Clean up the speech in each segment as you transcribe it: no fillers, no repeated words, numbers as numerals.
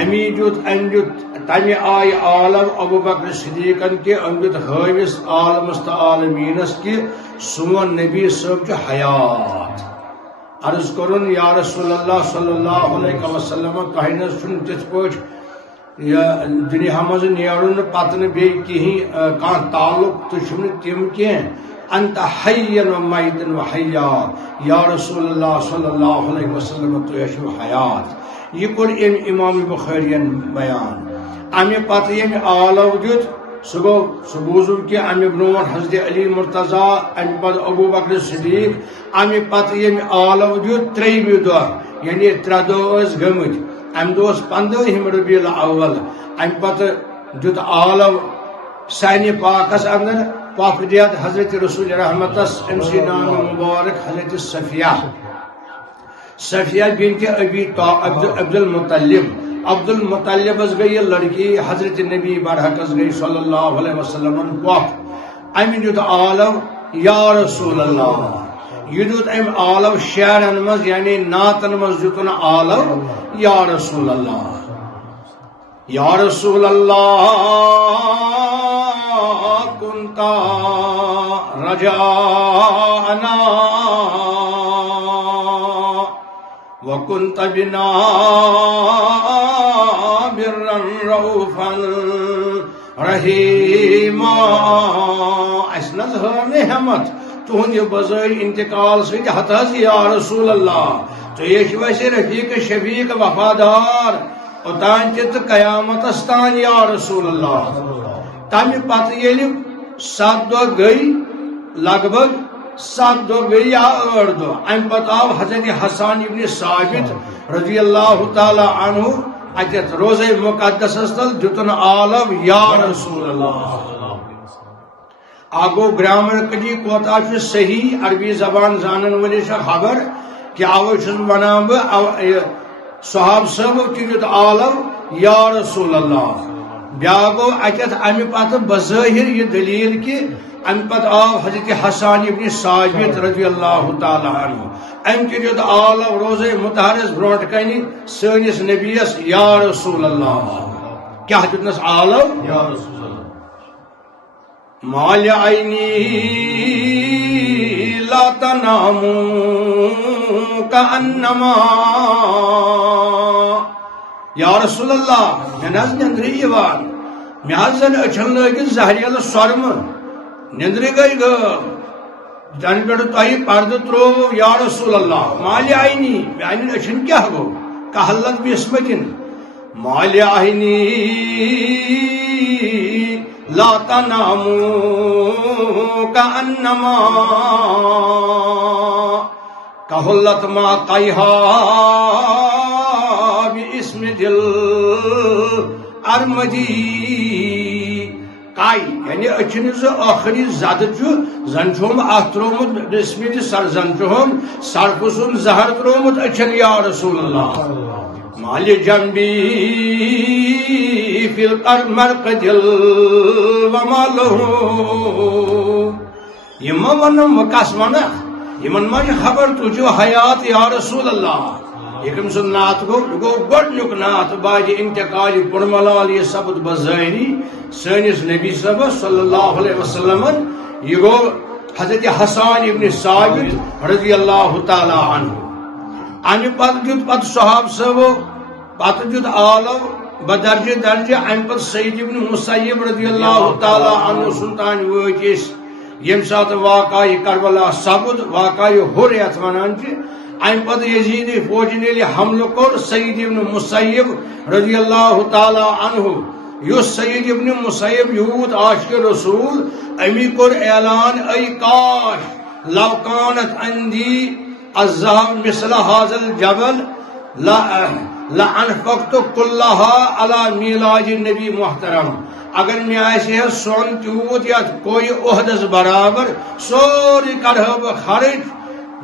امی دیت تمہ آئی عالم ابو بکر صدیقن کہ ام دیت حٲوِس عالمس تو عالمینس کہ سون نبی صٲب چھُ حیات عرض کرن یا رسول اللہ صلی اللہ علیہ وسلم تۄہہِ نہ چھُنہٕ تِتھ پٲٹھۍ دنیا مز نیرن پتہ بی کہیں کان تعلق تو تم کی انت حین و میتن و حیا یا رسول اللہ صلی اللہ علیہ وسلم تو حیات یہ کور امام بخاری بیان امہ پتہ یم عالو دیت سہ بوزو کہ امہ برون حضرت علی مرتضی امہ پتہ ابو بکر صدیق امہ پتہ یم عالو دیت تریمہ دہ یعنی 3 دۄہ گمت ام دہ 15 ربیع الاول ام پتہ دیت عالو سانہ پاکس اندر پاکدیت حضرت رسول رحمتس ام سی نام مبارک حضرت صفیہ بنت ابی عبد المطلب گئی لڑکی حضرت نبی برحقس گئی صلی اللہ علیہ وسلم پاک ام دیت عالو یا رسول اللہ یہ دیت ام عالو شعرن مز یعنی نعتن مز دیتن عالو یا رسول اللہ یا رسول اللہ کنتا رجاءنا وکنت بنا برا رؤوفا رحیما اسنت نعمت تہند یہ بظاہر انتقال ست حتحظ یا رسول اللہ تو یہ ویسے رفیق شفیق وفادار اوتان تو قیامت استان یا رسول اللہ تمہ پتہ یل 7 دۄہ گئی لگ بھگ 7 دۄہ گئی یا 8 دۄہ ام پتہ آو حضرت حسان ابن ثابت رضی اللہ تعالی عنہ اتت روزہ مقدس تل دتن عالم یا رسول اللہ آگو گرامر کجی کوتا صحیح عربی زبان زانن ولی خبر کہ آو ونان بہ صحاب صاحب تیت عالم یا رسول اللہ بیا گو اتت امہ پتہ بظاہر یہ دلیل کہ ام پتہ آو حضرت حسان ابن ثابت رضی اللہ تعالی عنہ ام تیت عالم روزہ مطہرس برونٹ کنی سنس نبیس یا رسول اللہ کیا دتنس عالم یا رسول اللہ مال عینی لا تنام کانما یا رسول اللہ میں نندری یوان میں زن اچھن لگت زہریل سرم نندری گئی تن پہ تہ پرد ترو یا رسول اللہ مال عینی میان اچھن کیا گو کہلت بسمتن مال عینی لا تنام کانما کہلت ما قیہا باسم دل ارمدی کائی یعنی اچھن آخری زد زن چھوم ات ترومت بسم سر زن چھوم سرفسن زہر ترومت اچھن یا رسول اللہ مال جنبی فی المرقد وما له یما ونم کس ونہ یمن مجھ خبر تجھو حیات یا رسول اللہ یکم سن نعت گو گۄڈنیُک نعت باج انتقال پُرملال یہ سبد بظاہری سٲنِس نبی صبح صلی اللہ علیہ وسلم یہ گو حضرت حسان ابن ثابت رضی اللہ تعالی عنہ امہ پتہ دیت پتہ صحاب صاحبو پتہ دیت عالم بدرجہ درجہ ام پتہ سعید ابن مسیب رضی اللہ تعالی عنہ سلطان وٲتۍ أسۍ یم سات واقعہ کربلا سبد واقعہ ہر یت ونان ام پتہ یزید فوجن یل حملہ کور سعید ابن مسیب رضی اللہ تعالی عنہ یس سعید ابن مسیب یوت عاشق رسول امی کور اعلان ای کاش لو کانت عندی الذهب مثل هذا الجبل لانفقت كلها على میلاد النبی محترم اگر میں آئے سون تیوت یا کوئی عہدس برابر سوری کرہ بہ خرچ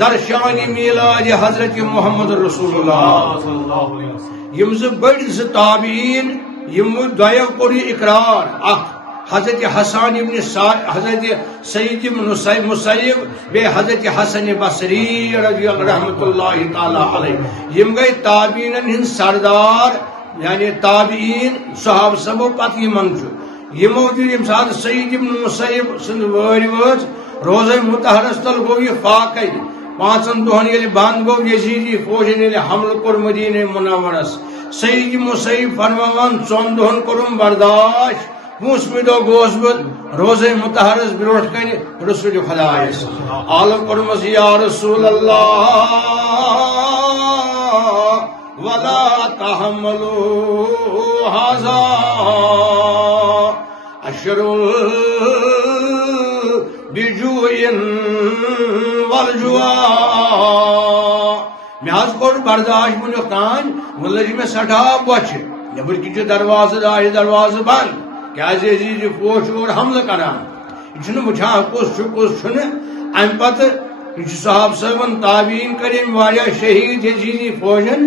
در شان میلاد حضرت محمد رسول اللہ یم ز بڑ ز تابعین یم دویو کوری اقرار اخ حضرت حسان ابن حضرت سعید ابن مسیب بے حضرت حسن بصری رضی اللہ رحمۃ اللہ تعالی علیہ یم گئی تابعین ہند سردار یعنی تابعین صحابہ سبو پتہ یمن یہ موجود یم سات سعید ابن مسیب سند وٲرۍ وٲژ روزہ مطہرس تل گو یہ فاقے 5 دہن یل بند گو یزیدی فوجن یل حملہ کور مدینہ منورس سعید مسیب فرماوان 4 دہن کورم برداشت 5 دہ گوس بہ روزہ مطہرس بروٹ کن رسول خدایس عالم کورمس یا رسول اللہ ولا تحملوا هذا اشر بجوع والجوع میں حض کور برداشت ونیک تان وہ لج میں سٹھا بوچھ نبر کی دروازہ دروازہ بند کیازِ یزید فوج اور حملہ کران یہ وچھان کس ام پتہ یہ صحابہ صاحبن تابعین کریم واریاہ شہید یزیدی فوجن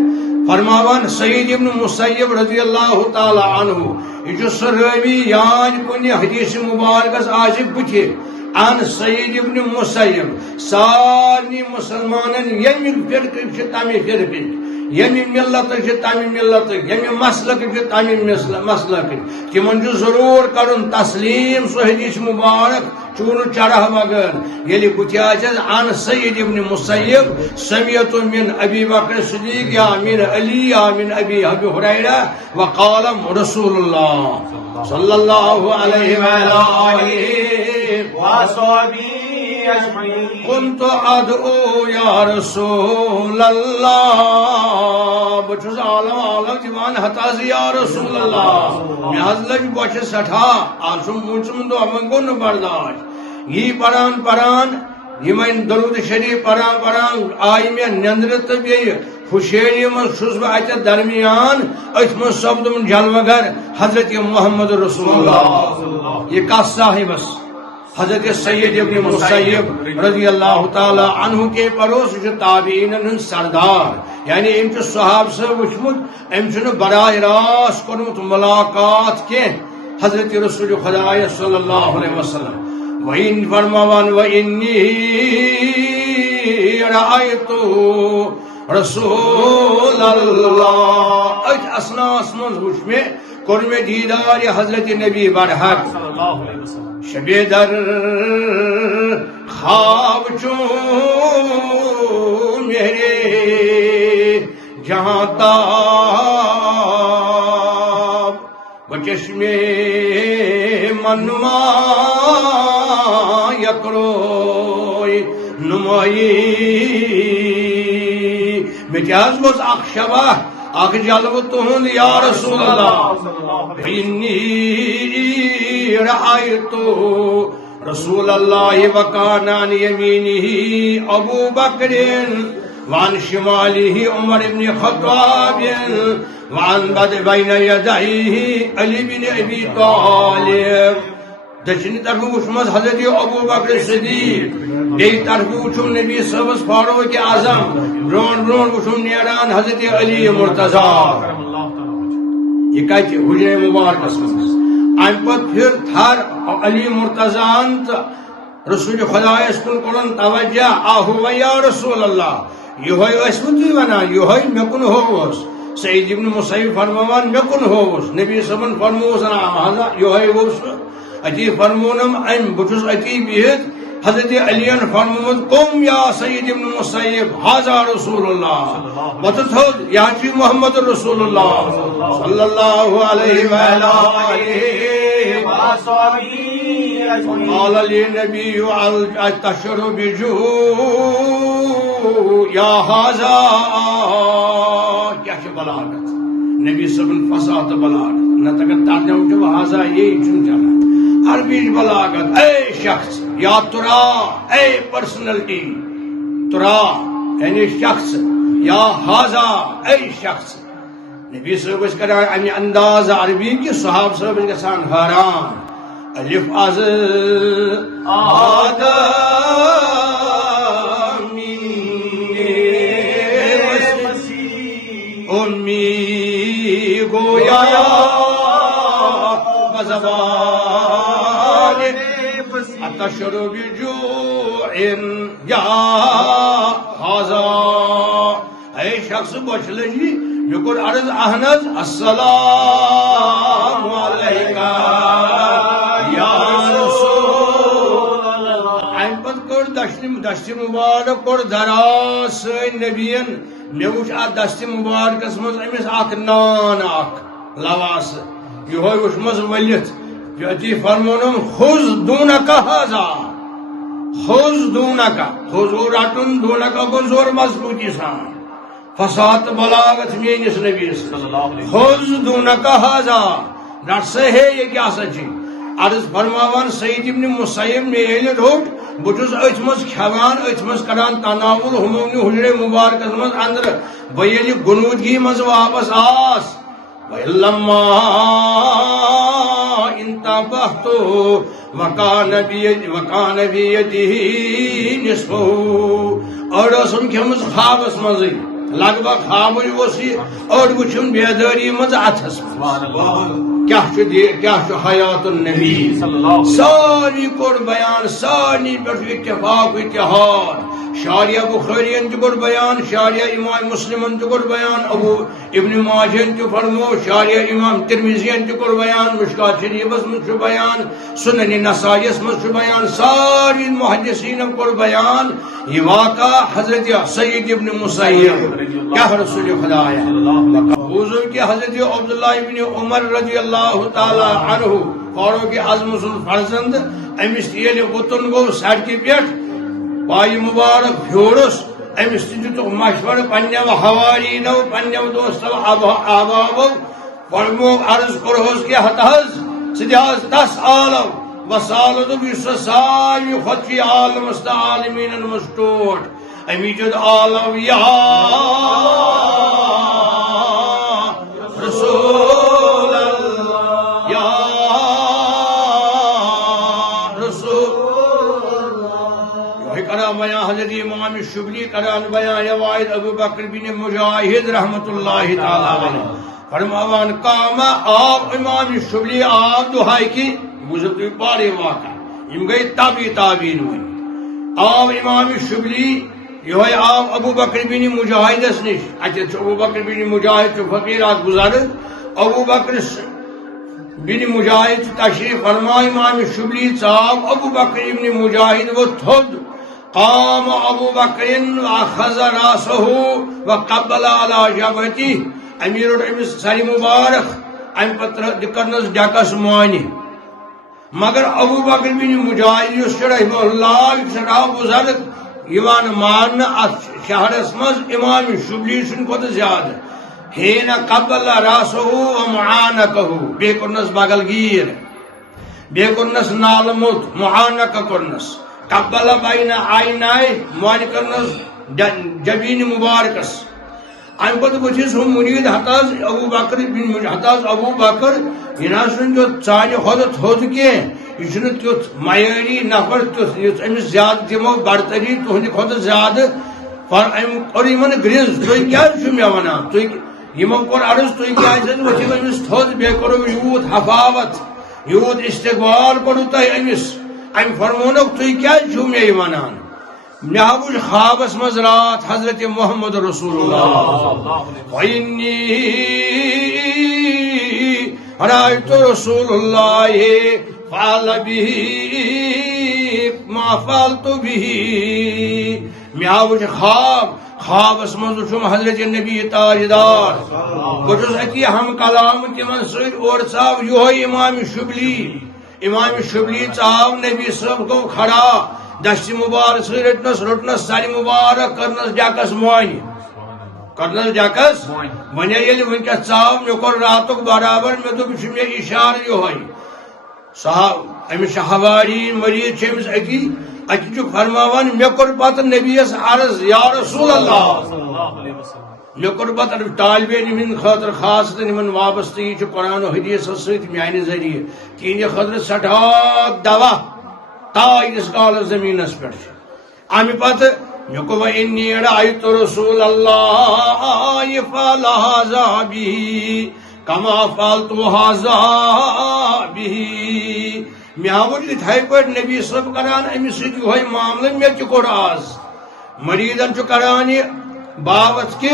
فرماوان سعید ابن مسیب رضی اللہ تعالی عنہ یہ سہ راوی یان کن حدیث مبارکس آج بتھ ان سعید ابن مسیب سارنی مسلمانن یمی فرقہ تمہ فرقہ یمی ملت تمہ ملت یمی مسلک تمہ مسلک تمن ضرور کرن تسلیم سہ حدیث مبارک چون چرح مگر یلی بتیاس ان سعید ابن مسیب سمعت من ابی بکر صدیق یا من علی یا من ابی ہریرہ وقال رسول اللہ صلی اللہ علیہ وآلہ وصحبہ كنت ادعو یا رسول اللہ بچس عالم عالم دیوان حتاز یا رسول اللہ میں حض لج بوچھ سٹھا آسم موچم دو امن کو نو برداشت یہ پران یمن درود شریف پران آئی میں نندرت بی خوشیری من چھس بہ ات درمیان ات من سپدم جلوگر حضرت محمد رسول اللہ یہ کس صاحبس حضرت سید ابن مسیب رضی اللہ تعالی عنہ کے پڑوس تابعین ہند سردار یعنی ام صحاب سے وچمت ام براہ راست کورمت ملاقات کے حضرت رسول خدا صلی اللہ علیہ وسلم وین فرماوان وانی رأیت رسول اللہ ات اسناس من وچ میں کور میں دیدار حضرت نبی برحق شب در خواب چون میرے جہاں تاب بچشم منما یکروی نمائی میں جاز گوز اخ شبہ اخ جلو تہند یا رسول اللہ انی رأیت رسول اللہ وکان عن یمینہ ابو بکر وعن شمالہ عمر بن خطاب وعن بین یدیہ علی بن ابی طالب دچنی طرف وچمت حضرت ابو بکر صدیق بیٚیہِ طرف وچھم نبی صاحبس فاروق اعظم برون وچھم نیران حضرت علی مرتضی یہ کتہ حجرہ مبارکس مز ام پت پھر تھر علی مرتضان تو رسول خدایس کن کورن توجہ آہو یا رسول اللہ یہ تھی ونان یہ مے کن ہوس سعید ابن مسیب فرماوان مے کن ہوس نبی صاحبن فرموس یہ اتی فرمونم ام بچس اتی بہت حضرت علی فرمود قم یا سعید ابن مسیب ھذا رسول اللہ بتتھود یا چی محمد رسول اللہ صلی اللہ علیہ وآلہ قال لی نبی تشر بجوع یا ھذا کیا بلاغت نبی صلی اللہ فصاحت بلاغت نہ تک ترجمہ کہ ھذا یہ چن چلا عربی بلاغت اے شخص یا ترا اے پرسنلٹی ترا یعنی شخص یا ھذا اے شخص نبی صلی اللہ علیہ وسلم انداز عربی کی صحاب صاحب گژھان حیران الف از آدمی امی گویا بزبان تشعر بجوع یا هذا اے شخص بوچھ لگی مے کور عرض اہنز السلام علیکہ یا رسول اللہ ام پت کور دشت مبارک کور دراز سن نبیین مے وچھ ات دشت مبارکس مز امس اخ نان اخ لواس یہ وچھ مز ولت یتی فرمونم خذ دونک ھذا خذ دونک حضور رٹن دونک کو زور مضبوطی سان فساد بلاغت میانس نبی خذ دونک ھذا رٹ سا ہے یہ کیا سچی عرض فرماوان سعید ابن مسیب میں یل روٹ بچس ات مز کھوان ات مز کران تناول ہمونی حجر مبارکس مز اندر بہ یل گنودگی مز واپس آس لما انتبہت وکان بیدہ نصفہ اور اسم کھمز خوابس مزی لگ بھگ خوابی وسی اور وچھن بیداری مز اتھس کیا حیات النبی ساری کور بیان ساری پر اتفاق اتحاد شاریہ بخارین جو کور بیان شاریہ امام مسلمن جو کور بیان ابو ابن ماجہن جو فرمو شاریہ امام ترمذین جو کور بیان مشکات شریفس من جو بیان سنن نسائیس من جو بیان ساری محدثین کور بیان یہ واقعہ حضرت سید ابن مسیب کیا رسول خدا ہے حضور کے حضرت عبداللہ ابن عمر رضی اللہ تعالی عنہ فاروق اعظم سن فرزند امس یل وطن گو سڑکہ پہ پائی مبارک پھیورس امس دت مشور پنو حوارینو پنو دوستو آبابو فرمو عرض کرہوس کہ ہتحز سدیاز 10 عالم وسال دب اس ساوی خطی عالم است عالمین مستوٹ امی جد عالم یا رسول اللہ یا رسول اللہ کرام بیان حضرت امام شبلی کران بیان روایت ابو بکر بن مجاہد رحمت اللہ تعالی علیہ فرماوان قام آپ امام شبلی آپ دہائی کی بزرگ پارے واقع ام گئی تابعین ہوئی آپ امام شبلی یہ آپ ابو بکر بن مجاہد نش اچھا ابو بکر بن مجاہد فقیر گزارت ابو بکر بن مجاہد تشریف فرما امام شبلی صاحب ابو بکر بن مجاہد وہ تھود قام ابو بکر واخذ راسه وقبل على جبهته امیر امس سر مبارک ام پتر کرنس ڈکس معنی مگر ابو بکر بن مجاہد رحمہ اللہ سٹھا بزرگ یوان مان ات شہرس مز امام شبلی سن کھت زیادہ ہین قبل راسه ومعانکہ بے کرنس بغل گیر بے کرنس نالمت معانکہ کرنس قبل بین عینائے معنی کرنس جبین مبارکس ام پتہ بچس ہم مرید حتاز ابو بکر بن حتاز ابو بکر یہ سن جو چانہ خود تھوز کی یہ تیت معیاری نفر تیت امس زیادہ دمو برتری تہند کھت زیادہ اور یمن گریز تھی کیا مے ونان تھی یمو کور عرض تھی کیا وچھو امس تھوز بے کرو یوت حفاوت یوت استقبال کرو تہ امس ام فرمونک تھی کیا مے ونان مے وچھ خوابس مز رات حضرت محمد رسول اللہ وإنی رأیت رسول اللہ فعل به ما فعلت به مے وچھ خوابس مز وچھم حضرت نبی تاجدار بچس اتی ہم کلام تمن سۭتۍ اور ژاو یہوے امام شبلی ژاو نبی صاحب گو کھڑا دشت مبارک سے رٹنس سر مبارک کرنس ڈکس معنی کرنس ڈکس ونیا یل ونکس ژاو مے کور راتک برابر مے دوپ چھ مے اشارہ یہوے صاحب امس حوارین مرید چھ امس اتی فرماوان مے کور پتہ نبیس عرض یا رسول اللہ مے کور پتہ طالب علم خاطر خاص ان وابستگی چھ قرآن و حدیث ست میانہ ذریعہ تہندِ خاطر سٹھا دوا تاج کال زمینس پہ ام پتہ مے کو انی رأیت رسول اللہ فعل ھذا به کما فعلت ھذا به مےٚ اتھے پٲٹھۍ نبی صٲب کران أمِس سۭتۍ یِہوے معاملہٕ مےٚ تہِ کوٚر آز مریٖدن چھُ کران یہِ باوت کہِ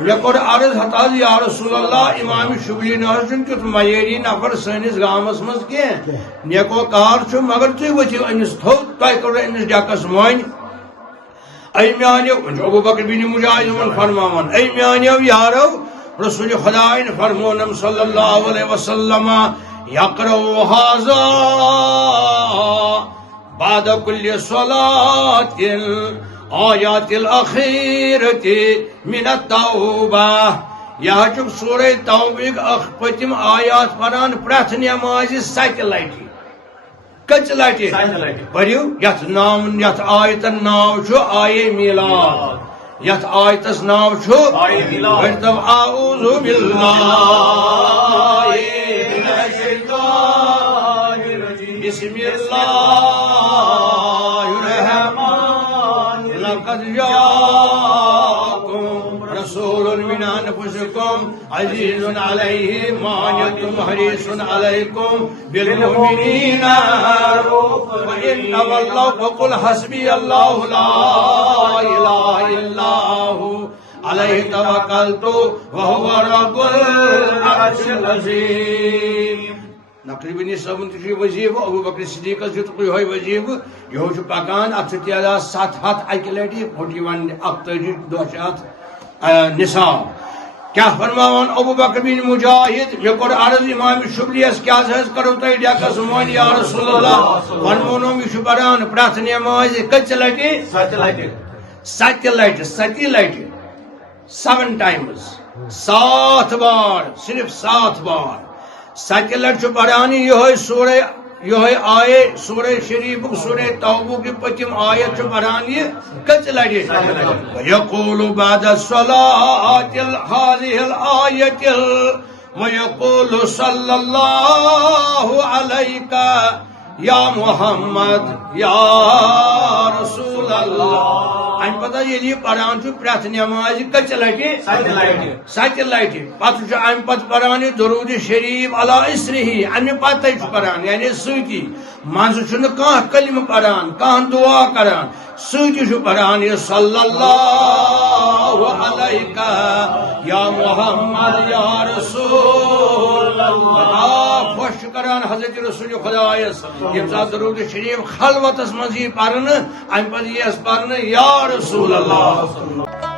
مےٚ کوٚر عرض حضرت یا رسول اللہ امام شبلی نہ حظ چھُنہٕ تیُتھ معیٲری نفر سٲنِس گامس منٛز کینٛہہ نیکو کار چھُ مگر تُہۍ ؤتھِو أمِس تھوٚد تۄہہِ کوٚروٕ أمِس ڈیکس مۄنۍ اے میانیو ابو بکر بن مجاہد فرماون اے میانیو یارو رسول خدائن فرمونم صلی اللہ علیہ وسلم یقرأ هذا بعد كل صلاة آیات الأخيرة من التوبة یہ چھُ سورہ توبہ پتم آیات پران پرٛٮ۪تھ نٮ۪مازِ 7 لٹہِ کٔژِ لٹہِ پٔرِو یتھ نام یتھ آیتن ناو چھُ آیے میلاد یتھ آیتس ناو چھُ ؤنۍتو اعوذ باللہ من الشیطان الرجیم بسم اللہ الرحمن لقد جاءکم رسول من انفسکم عزیز علیہ ما عنتم حریص علیکم بالمؤمنین وإن تولوا فقل حسبی اللہ لا الہ الا هو علیہ توکلت وهو رب العرش العظیم نقلی بنی صاحبن تھی وظیفہ ابو بکر صدیقس دیت یہ وظیفہ یہ پکان اتھ تعداد 700 اکہ لٹہ 41 نصاب کیا فرماون ابو بکر بن مجاہد مے کوٚر عرض امام شبلیس کیا کرو تہ ڈیکس مۄنۍ یا رسول اللہ فرمونم یہ پران پرٛٮ۪تھ نٮ۪مازِ کٔژِ لٹہِ 7 لٹہِ 7 times 7 بار صرف 7 بار 7 لٹہِ پران یہ سورہ یہ آئے سورہ شریف سورہ توبہ کی پتم آیت پران یہ کچ لٹہِ یقول بعد الصلاة هذه الآیت ويقول صلی اللہ علیک یا محمد یا رسول اللہ ام پتہ یہ پران پرٛٮ۪تھ نٮ۪مازِ کچ لٹہِ 7 لٹہِ پتہ ام پتہ پران درود شریف علی اسرہ امہ پتہ پران یعنی سۭتی منٛزٕ چھُنہٕ کانٛہہ کلمہ پران کانٛہہ دعا کران سۭتی چھُ پران یہ صلی اللہ علیک یا محمد یا رسول اللہ خوش کران حضرت رسول خدایس یم سات درود شریف خلوتس منٛز یی پرنہٕ امہ پتہٕ یس پرنہٕ یا رسول اللہ